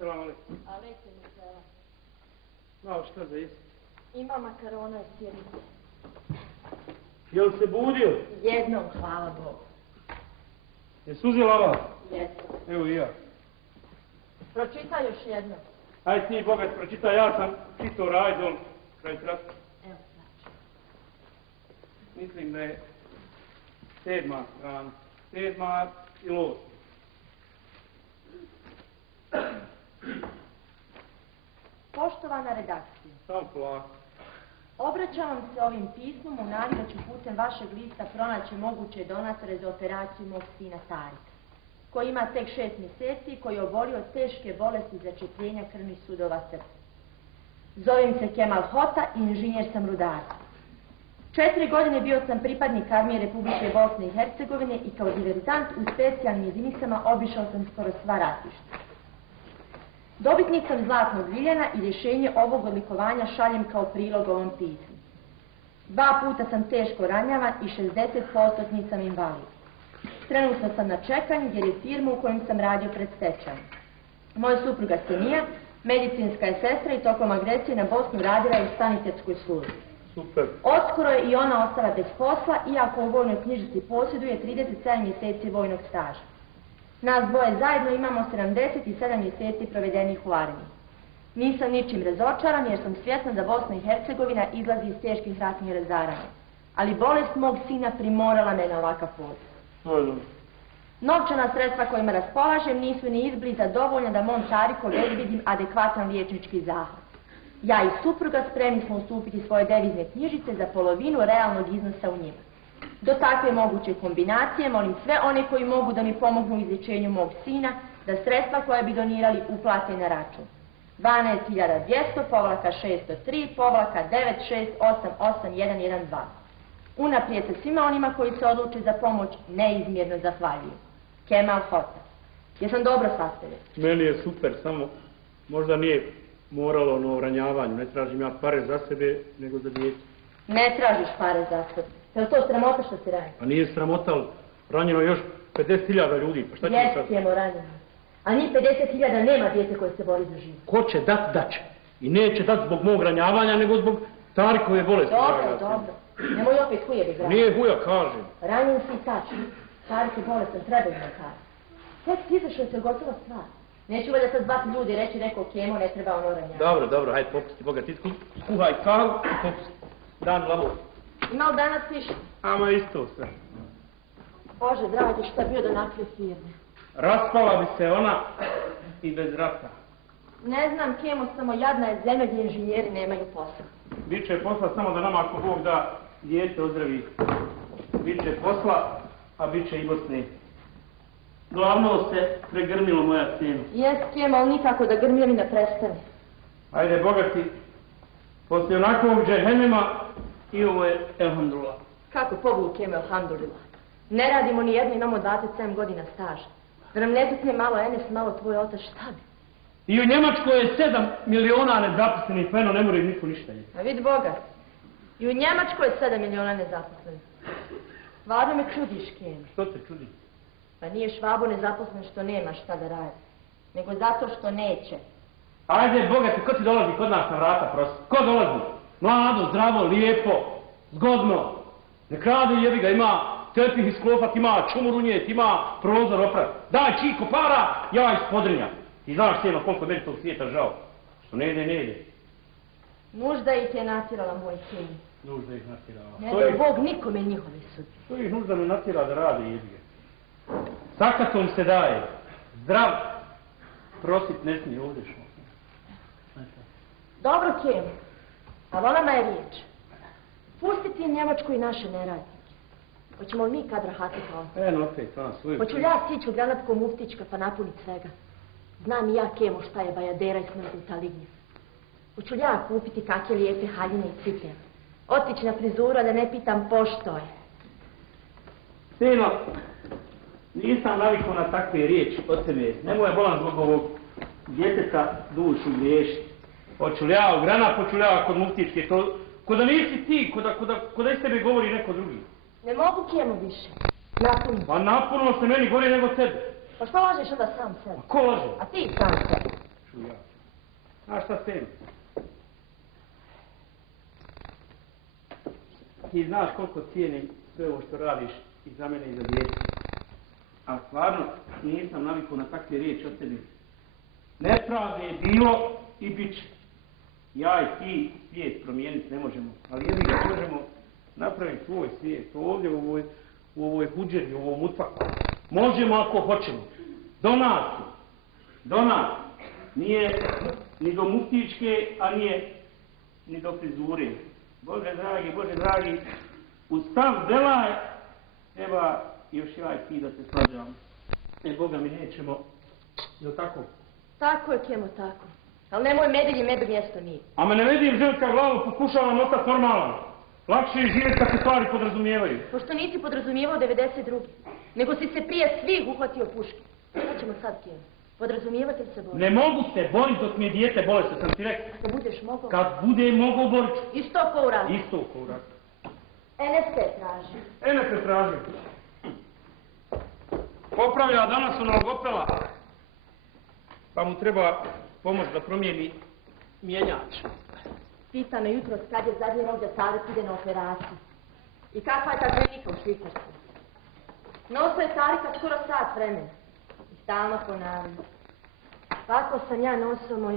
Selam alaikum. Alaikum selam. Malo što za jesti? Ima makarona i sjenice. Jel se budio? Jednom, hvala Bogu. Jesi uzela ova? Jesam. Evo i ja. Pročitaj još jednom. Aj ti, bogat, pročitaj, ja sam čito rajdom kraj trasta. Evo znači. Mislim da je 7. strana. 7. ili 8. Poštovana redakcija. Samo polako. Obraćavam se ovim pismom u nadi da ću putem vašeg lista pronaći moguće donatore za operaciju mog sina Tarika, koji ima tek 6 mjeseci i koji je obolio od teške bolesti začepljenja krvnih sudova srca. Zovem se Kemal Hota i inženjer sam rudarstva. 4 godine bio sam pripadnik armije Republike Bosne i Hercegovine i kao diverzant u specijalnim jedinicama obišao sam skoro sva ratišta. Dobitnik sam Zlatnog Ljiljana i rješenje ovog odlikovanja šaljem kao prilog ovom pismu. 2 puta sam teško ranjavan i 60% sam invalid. Trenutno sam na čekanju jer je firma u kojem sam radio pred stečajem. Moja supruga Senija, medicinska je sestra i tokom agresije na Bosnu radila je u sanitetskoj službi. Super. Oskoro je i ona ostala bez posla, iako u vojnoj knjižici posjeduje 37 mjeseci vojnog staža. Nas dvoje zajedno imamo 77 mjeseci provedenih u armiji. Nisam ničim razočaran jer sam svjesna da Bosna i Hercegovina izlazi iz teških ratnih razaranja. Ali bolest mog sina primorala me na ovakav poziv. Novčana sredstva kojima raspolažem nisu ni izbliza dovoljna da mom Tariku obezbijedim adekvatan liječnički zahvat. Ja i supruga spremni smo ustupiti svoje devizne knjižice za polovinu realnog iznosa u njima. Do takve moguće kombinacije molim sve one koji mogu da mi pomognu u izlječenju mog sina da sredstva koje bi donirali uplate na račun. 12.200-603-9688112. Unaprijed se svima onima koji se odluče za pomoć neizmjerno zahvaljujem. Kemal Hota. Jesam dobro sastavljen? Meni je super, samo možda nije moralo na ranjavanju. Ne tražim ja pare za sebe, nego za djecu. Ne tražiš pare za sebe. Je li to sramota što si ranjen? A nije sramota, ali ranjeno još 50.000 ljudi. Pa šta ćemo sad? Jesmo ranjeni. A njih 50.000 nema djece koje se bori za život. Ko će dat, dat će. I neće dat zbog mog ranjavanja, nego zbog Tarikove bolesti. Dobro. Nemoj opet hujevi grati. Nije huja, kažem. Ranjen si i tačno. Tarik je bolestan, treba im nekada. Tek si izašao se gotova stvar. Neću da sad zvati ljudi i reći rekao Kemo, ne treba ono ranjavanje. Dobro, hajde popusti, Boga, ti skuhaj kavu i popusti. Dan glavu. Ima li danas više? Ama isto sve. Bože, dragi, šta je bio do nakve firme? Raspala bi se ona i bez rata. Ne znam, Kemo, samo jadna je zemlja gdje inženjeri nemaju posla. Biće posla samo da nama, ako Bog da, dijete ozdravi. Biće posla, a biće i Bosne. Glavno se pregrmilo moja cijena. Jest, Kemo, ali nikako da grmljavina prestane. Ajde, bogati, poslije onakvog džehennema i ovo je elhamdulillah. Kako pobogu, Kemo, elhamdulillah. Ne radimo ni jedno, imamo 27 godina staža. Da nam ne tutne malo Enes, malo tvoj otac, šta bi? I u Njemačkoj je 7 miliona nezaposlenih, eno ne moraju niko ništa jesti. A vidi Boga, i u Njemačkoj je 7 miliona nezaposlenih. Stvarno me čudiš, Kemo. Što te čudi? Pa nije Švabo nezaposlen što nema šta da radi, nego zato što neće. Ajde, bogati, ko ti dolazi kod nas na vrata, prosi? Ko dolazi? Mlado, zdravo, lijepo, zgodno. Nek radi, jebi ga, ima tepih isklofat, ima čumur unijet, ima prozor oprat. Daj čiko para, ja ispodrinjam. I znaš sjeno koliko meni tog svijeta žao. Što ne ide. Nužda ih je natjerala, moj sin. Nužda ih natjerala. Ne da Bog nikome njihove sudbe. To ih nužda ne natjera da radi, jebi ga. Sakatom se daje. Zdrav. Prosit ne smije ovdje što. Dobro, Kemo. A volama je riječ. Pustiti Njemačku i naše neradnike. Hoćemo li mi kad rahati kao? Eno opet, ona svoju... Hoću li ja stići u Granatko muftička pa napunit svega? Znam i ja, Kemo, šta je bajadera i smrznuta lignja. Hoću li ja kupiti kakve lijepe haljine i cipele? Otići na frizuru, a da ne pitam pošto je. Sino, nisam navikao na takve riječi od tebe. Nemoj bolan zbog ovog djeteta dušu griješiti. Hoću li ja u Granat, hoću li ja kod muftičke, to... Ko da nisi ti, ko da iz tebe govori neko drugi. Ne mogu, Kemo, više. Napuniti. Pa napunilo se meni gore nego tebe. Pa što lažeš onda sam sebe? A ko laže? A ti sam sebe. šta sem? Ti znaš koliko cijenim sve ovo što radiš i za mene i za djecu. A stvarno nisam navikao na takve riječi od tebi. Nepravde je bilo i bit će. Ja i ti svijet promijeniti ne možemo, ali jedni ga možemo napraviti svoj svijet ovdje u ovoj huđeri, u ovom mutfaku. Možemo ako hoćemo. Do nas. Nije ni do muftičke, a nije ni do frizure. Bože dragi, u stav belaj treba još ja i ti da se slađamo. Boga mi nećemo, jel tako? Tako je, Kemo, tako. Ali nemoj medilji, medu mjesto nije. A me ne vidim želka glavu, pokušavam ostati normalan. Lakše je živjeti kad se stvari podrazumijevaju. Pošto nisi podrazumijevao 92. Nego si se prije svih uhvatio puške. Šta ćemo sad, Kemo? Podrazumijevati li se boriti? Ne mogu se boriti dok mi je dijete bolesno, sam ti rekao. Kad budeš mogao? Kad budem mogao borit ću. Isto ko u ratu? Isto ko u ratu. NSP traži. Popravlja danas onog Opela. Pa mu treba pomoć da promijeni mjenjač. Pitano jutro kad je zadnji rok da Tarik ide na operaciju. I kakva je ta klinika u Švicarsku? Nosio je Tarika skoro sat vremena. I stalno ponavljam. Tako sam ja nosio moju